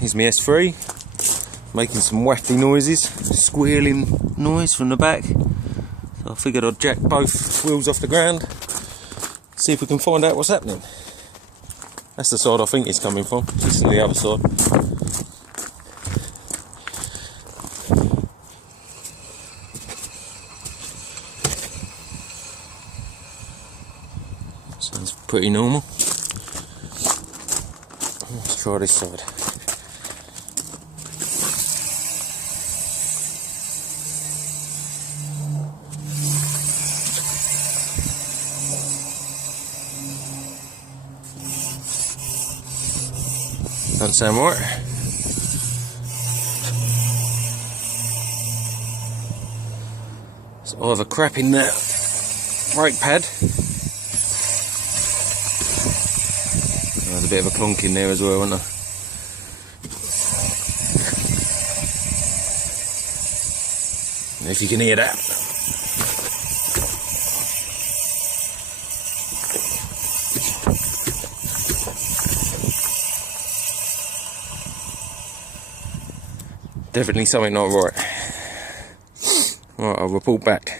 Here's my S3, making some wafty noises, squealing noise from the back. So I figured I'd jack both wheels off the ground, see if we can find out what's happening. That's the side I think it's coming from. This is the other side. Sounds pretty normal. Let's try this side. Doesn't sound right. So I have a crap in that brake pad. There's a bit of a clunk in there as well, isn't there? If you can hear that. Definitely something not right. Right, I'll report back.